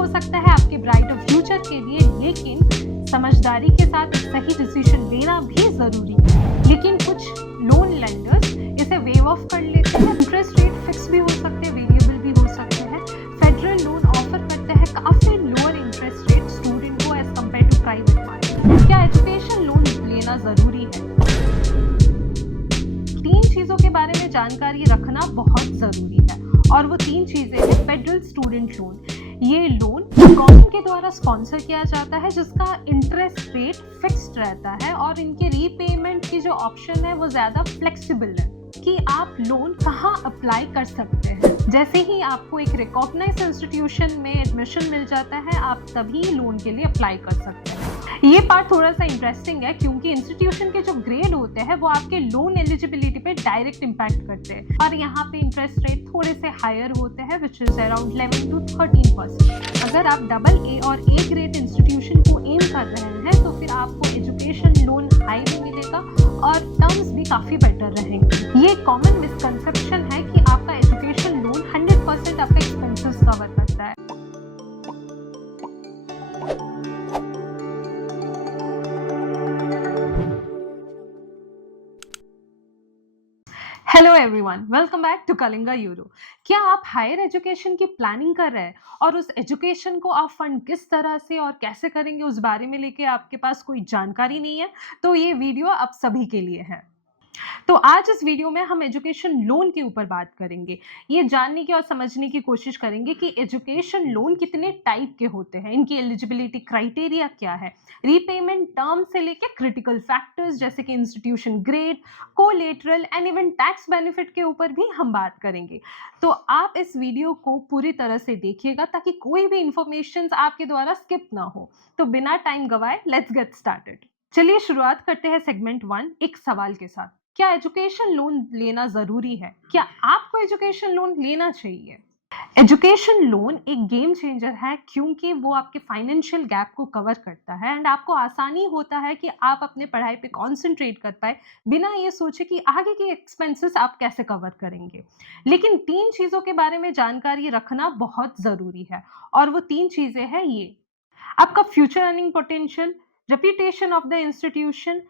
हो सकता है आपके ब्राइटर फ्यूचर के लिए, लेकिन समझदारी के साथ एक सही डिसीजन लेना भी जरूरी है। लेकिन कुछ लोन लेंडर्स इसे वेव ऑफ कर लेते हैं। इंटरेस्ट रेट फिक्स भी हो सकते हैं, वेरिएबल भी हो सकते हैं। फेडरल लोन ऑफर करते हैं काफी लोअर इंटरेस्ट रेट स्टूडेंट को as compare to private market. क्या एजुकेशन लोन लेना जरूरी है? 3 चीजों के बारे में जानकारी रखना बहुत जरूरी है, और वो 3 चीजें हैं। फेडरल स्टूडेंट लोन, ये लोन गवर्नमेंट के द्वारा स्पॉन्सर किया जाता है, जिसका इंटरेस्ट रेट फिक्स्ड रहता है और इनके रीपेमेंट की जो ऑप्शन है वो ज्यादा फ्लेक्सिबल है कि आप लोन कहाँ अप्लाई कर सकते हैं। जैसे ही आपको एक रिकॉग्नाइज्ड इंस्टीट्यूशन में एडमिशन मिल जाता है, आप तभी लोन के लिए अप्लाई कर सकते हैं। ये पार्ट थोड़ा सा इंटरेस्टिंग है, क्योंकि इंस्टीट्यूशन के जो ग्रेड होते हैं वो आपके लोन एलिजिबिलिटी पे डायरेक्ट इम्पैक्ट करते हैं, और यहाँ पे इंटरेस्ट रेट थोड़े से हायर होते हैं, विच इज अराउंड 11 to 13%। अगर आप AA और A ग्रेड इंस्टीट्यूशन को एम कर रहे हैं तो फिर आपको एजुकेशन लोन हाई भी मिलेगा और टर्म्स भी काफी बेटर रहेंगे। ये कॉमन मिसकंसेप्शन है कि आपका एजुकेशन लोन 100% आपका एक्सपेंसेस कवर करता है। Hello everyone, welcome back to Kalinga Euro. क्या आप हायर एजुकेशन की प्लानिंग कर रहे हैं और उस एजुकेशन को आप फंड किस तरह से और कैसे करेंगे उस बारे में लेके आपके पास कोई जानकारी नहीं है? तो ये वीडियो आप सभी के लिए है। तो आज इस वीडियो में हम एजुकेशन लोन के ऊपर बात करेंगे। ये जानने की और समझने की कोशिश करेंगे कि एजुकेशन लोन कितने टाइप के होते हैं, इनकी एलिजिबिलिटी क्राइटेरिया क्या है, रीपेमेंट टर्म से लेके क्रिटिकल फैक्टर्स जैसे कि institution grade, collateral and even tax benefit के ऊपर भी हम बात करेंगे। तो आप इस वीडियो को पूरी तरह से देखिएगा ताकि कोई भी इंफॉर्मेशन आपके द्वारा स्किप ना हो। तो बिना टाइम गवाए लेट्स गेट स्टार्टेड। चलिए शुरुआत करते हैं सेगमेंट 1 एक सवाल के साथ। क्या एजुकेशन लोन लेना जरूरी है? क्या आपको एजुकेशन लोन लेना चाहिए? एजुकेशन लोन एक गेम चेंजर है, क्योंकि वो आपके फाइनेंशियल गैप को कवर करता है एंड आपको आसानी होता है कि आप अपने पढ़ाई पे कंसंट्रेट कर पाए, बिना ये सोचे कि आगे के एक्सपेंसेस आप कैसे कवर करेंगे। लेकिन 3 चीजों के बारे में जानकारी रखना बहुत जरूरी है, और वो 3 चीजें हैं ये: आपका future earning potential, reputation of the institution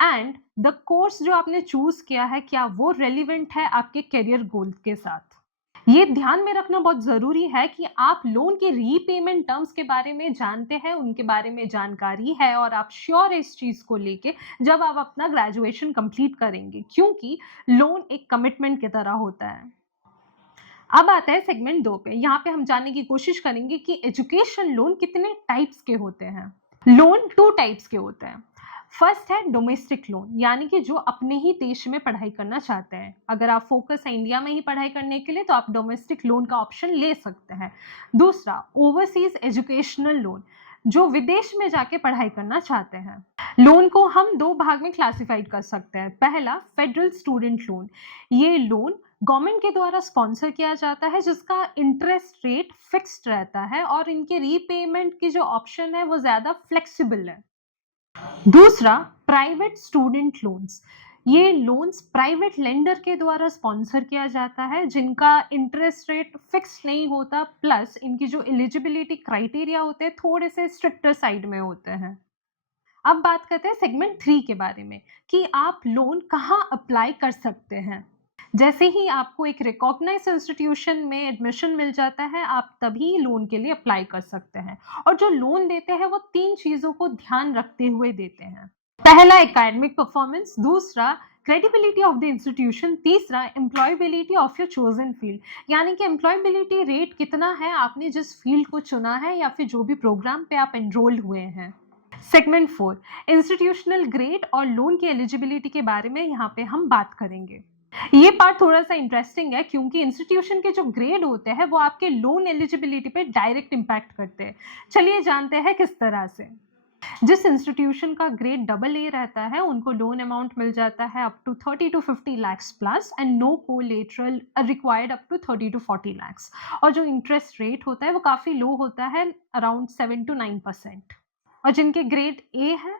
and the course जो आपने चूज किया है, क्या वो रेलिवेंट है आपके करियर गोल के साथ। ये ध्यान में रखना बहुत जरूरी है कि आप लोन के रीपेमेंट टर्म्स के बारे में जानते हैं, उनके बारे में जानकारी है, और आप श्योर है इस चीज को लेके जब आप अपना ग्रेजुएशन कंप्लीट करेंगे, क्योंकि लोन एक कमिटमेंट की तरह होता है। अब आता है सेगमेंट 2 पे। यहाँ पे हम जानने की कोशिश करेंगे कि एजुकेशन लोन कितने टाइप्स के होते हैं। लोन 2 टाइप्स के होते हैं। फर्स्ट है डोमेस्टिक लोन, यानी कि जो अपने ही देश में पढ़ाई करना चाहते हैं। अगर आप फोकस है इंडिया में ही पढ़ाई करने के लिए, तो आप डोमेस्टिक लोन का ऑप्शन ले सकते हैं। दूसरा ओवरसीज एजुकेशनल लोन, जो विदेश में जाके पढ़ाई करना चाहते हैं। लोन को हम 2 भाग में क्लासिफाइड कर सकते हैं। पहला फेडरल स्टूडेंट लोन, ये लोन गवर्नमेंट के द्वारा स्पॉन्सर किया जाता है, जिसका इंटरेस्ट रेट फिक्स्ड रहता है और इनके रीपेमेंट की जो ऑप्शन है वो ज्यादा फ्लेक्सिबल है। दूसरा प्राइवेट स्टूडेंट लोन्स, ये लोन्स प्राइवेट लेंडर के द्वारा स्पॉन्सर किया जाता है, जिनका इंटरेस्ट रेट फिक्स नहीं होता, प्लस इनकी जो एलिजिबिलिटी क्राइटेरिया होते हैं थोड़े से स्ट्रिक्टर साइड में होते हैं। अब बात करते हैं सेगमेंट 3 के बारे में कि आप लोन कहाँ अप्लाई कर सकते हैं। जैसे ही आपको एक रिकॉग्नाइज्ड इंस्टीट्यूशन में एडमिशन मिल जाता है, आप तभी लोन के लिए अप्लाई कर सकते हैं, और जो लोन देते हैं वो 3 चीजों को ध्यान रखते हुए देते हैं। पहला एकेडमिक परफॉर्मेंस, दूसरा क्रेडिबिलिटी ऑफ द इंस्टीट्यूशन, तीसरा employability of your chosen field, यानी कि एम्प्लॉयबिलिटी रेट कितना है आपने जिस फील्ड को चुना है या फिर जो भी प्रोग्राम पे आप एनरोल्ड हुए हैं। सेगमेंट 4 इंस्टीट्यूशनल ग्रेड और लोन की एलिजिबिलिटी के बारे में यहाँ पे हम बात करेंगे। ये पार्ट थोड़ा सा इंटरेस्टिंग है, क्योंकि इंस्टीट्यूशन के जो ग्रेड होते हैं वो आपके लोन एलिजिबिलिटी पे डायरेक्ट इम्पैक्ट करते हैं। चलिए जानते हैं किस तरह से। जिस इंस्टीट्यूशन का ग्रेड AA रहता है, उनको लोन अमाउंट मिल जाता है up to 30 to 50 lakhs plus and no collateral required up to 30 to 40 lakhs, और जो इंटरेस्ट रेट होता है वो काफी लो होता है, अराउंड 7 to 9%। और जिनके ग्रेड A है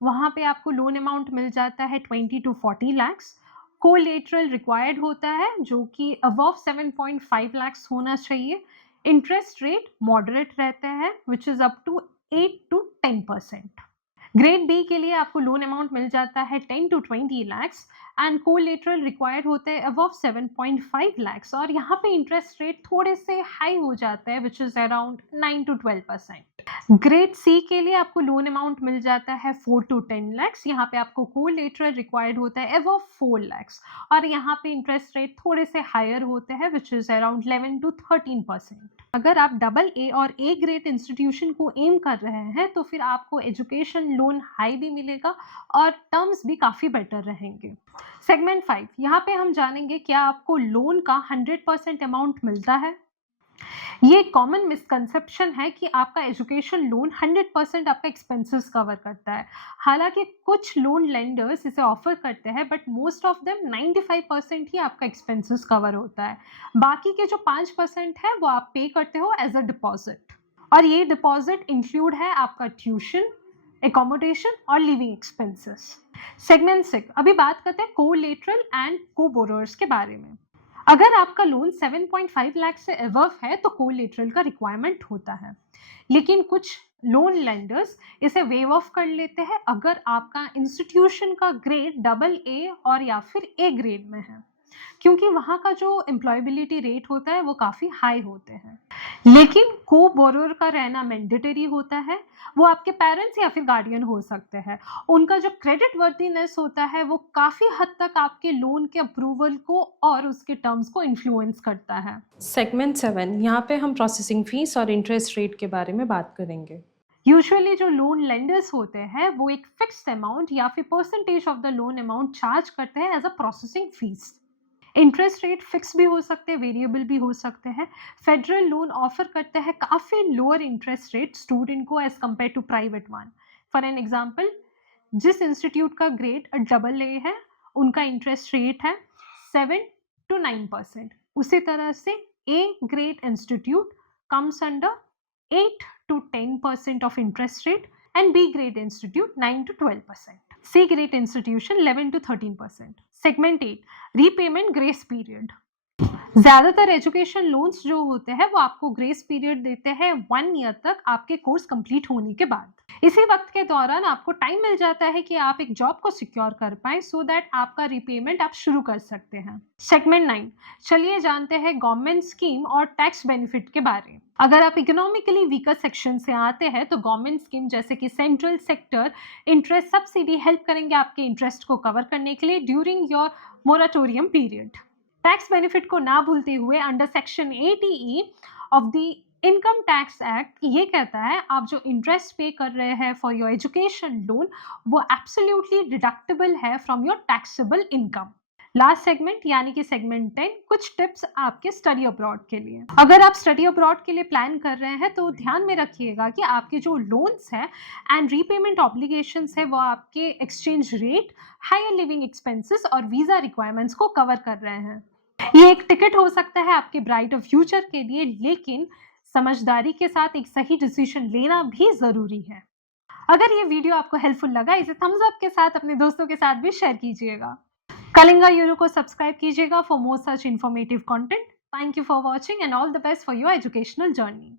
वहां पे आपको लोन अमाउंट मिल जाता है 20 to 40 lakhs। कोलेटरल रिक्वायर्ड होता है जो कि अबव 7.5 lakhs होना चाहिए। इंटरेस्ट रेट मॉडरेट रहते हैं which is up to 8 to 10%। Grade B के लिए आपको लोन अमाउंट मिल जाता है 10 to 20 lakhs and collateral required होते हैं अबव 7.5 lakhs और यहाँ पे इंटरेस्ट रेट थोड़े से हाई हो जाता है which is around 9 to 12%। Grade C के लिए आपको लोन अमाउंट मिल जाता है 4 to 10 lakhs। यहाँ पे आपको कोलेटरल रिक्वायर्ड होता है अबव 4 lakhs और यहाँ पे इंटरेस्ट रेट थोड़े से हायर होते हैं विच इज़ अराउंड 11 to 13%। अगर आप डबल ए और ए ग्रेड इंस्टीट्यूशन को एम कर रहे हैं तो फिर आपको एजुकेशन लोन हाई भी मिलेगा और टर्म्स भी काफ़ी बेटर रहेंगे। सेगमेंट 5, यहाँ पे हम जानेंगे क्या आपको लोन का 100% अमाउंट मिलता है। ये कॉमन मिसकंसेप्शन है कि आपका एजुकेशन लोन 100% आपका एक्सपेंसेस कवर करता है। हालांकि कुछ लोन लेंडर्स इसे ऑफर करते हैं बट मोस्ट ऑफ देम 95% ही आपका एक्सपेंसेस कवर होता है। बाकी के जो 5% है वो आप पे करते हो एज अ डिपॉजिट और ये डिपॉजिट इंक्लूड है आपका ट्यूशन, एकोमोडेशन और लिविंग एक्सपेंसेस। सेगमेंट 6, अभी बात करते हैं कोलेटरल एंड को बोरोअर्स के बारे में। अगर आपका लोन 7.5 लाख से अबव है तो कोलेटरल का रिक्वायरमेंट होता है, लेकिन कुछ लोन लेंडर्स इसे वेव ऑफ कर लेते हैं अगर आपका इंस्टीट्यूशन का ग्रेड डबल ए और या फिर ए ग्रेड में है, क्योंकि वहाँ का जो एम्प्लॉयबिलिटी रेट होता है वो काफ़ी हाई होते हैं। लेकिन को बोरोअर का रहना मैंडेटरी होता है। वो आपके पेरेंट्स या फिर गार्डियन हो सकते हैं। उनका जो क्रेडिट वर्दीनेस होता है वो काफ़ी हद तक आपके लोन के अप्रूवल को और उसके टर्म्स को इन्फ्लुएंस करता है। सेगमेंट 7, यहाँ पे हम प्रोसेसिंग फीस और इंटरेस्ट रेट के बारे में बात करेंगे। यूजुअली जो लोन लेंडर्स होते हैं वो एक फिक्स्ड अमाउंट या फिर percentage of the loan amount charge करते हैं as a processing fees. Interest rate fix भी हो सकते हैं, वेरिएबल भी हो सकते हैं। फेडरल लोन ऑफर करते हैं काफ़ी लोअर इंटरेस्ट रेट स्टूडेंट को as compare to private one. For an example, जिस इंस्टीट्यूट का ग्रेड डबल ए है उनका इंटरेस्ट रेट है 7 to 9%। उसी तरह से A grade institute comes under 8 to 10% of interest rate and B grade institute 9 to 12%. C grade institution 11 to 13%. Segment 8, repayment grace period. ज़्यादातर education loans जो होते हैं वो आपको ग्रेस पीरियड देते हैं 1 ईयर तक आपके कोर्स कंप्लीट होने के बाद। इसी वक्त के दौरान आपको टाइम मिल जाता है कि आप एक जॉब को सिक्योर कर पाएं सो दैट आपका रिपेमेंट आप शुरू कर सकते हैं। सेगमेंट 9, चलिए जानते हैं गवर्नमेंट स्कीम और टैक्स बेनिफिट के बारे में। अगर आप इकोनॉमिकली वीकर सेक्शन से आते हैं तो गवर्नमेंट स्कीम जैसे कि central sector interest subsidy help करेंगे आपके इंटरेस्ट को कवर करने के लिए during your moratorium period. Tax benefit को ना भूलते हुए under section 80E of the income tax act ये कहता है आप जो इंटरेस्ट पे कर रहे हैं फॉर योर एजुकेशन लोन वो एब्सोल्युटली डिडक्टेबल है from your taxable income. Last segment यानी कि सेगमेंट 10, कुछ टिप्स आपके स्टडी अब्रॉड के लिए। अगर आप स्टडी अब्रॉड के लिए प्लान कर रहे हैं तो ध्यान में रखिएगा कि आपके जो लोन्स हैं एंड रीपेमेंट ऑब्लिगेशंस है वो आपके exchange rate, higher living expenses और वीज़ा रिक्वायरमेंट्स को कवर कर रहे हैं। ये एक टिकट हो सकता है आपके ब्राइट फ्यूचर के लिए, लेकिन समझदारी के साथ एक सही डिसीजन लेना भी जरूरी है। अगर ये वीडियो आपको हेल्पफुल लगा इसे थम्स अप के साथ अपने दोस्तों के साथ भी शेयर कीजिएगा। कलिंगा यूरो को सब्सक्राइब कीजिएगा for more such informative content. Thank you for watching and all the best for your educational journey.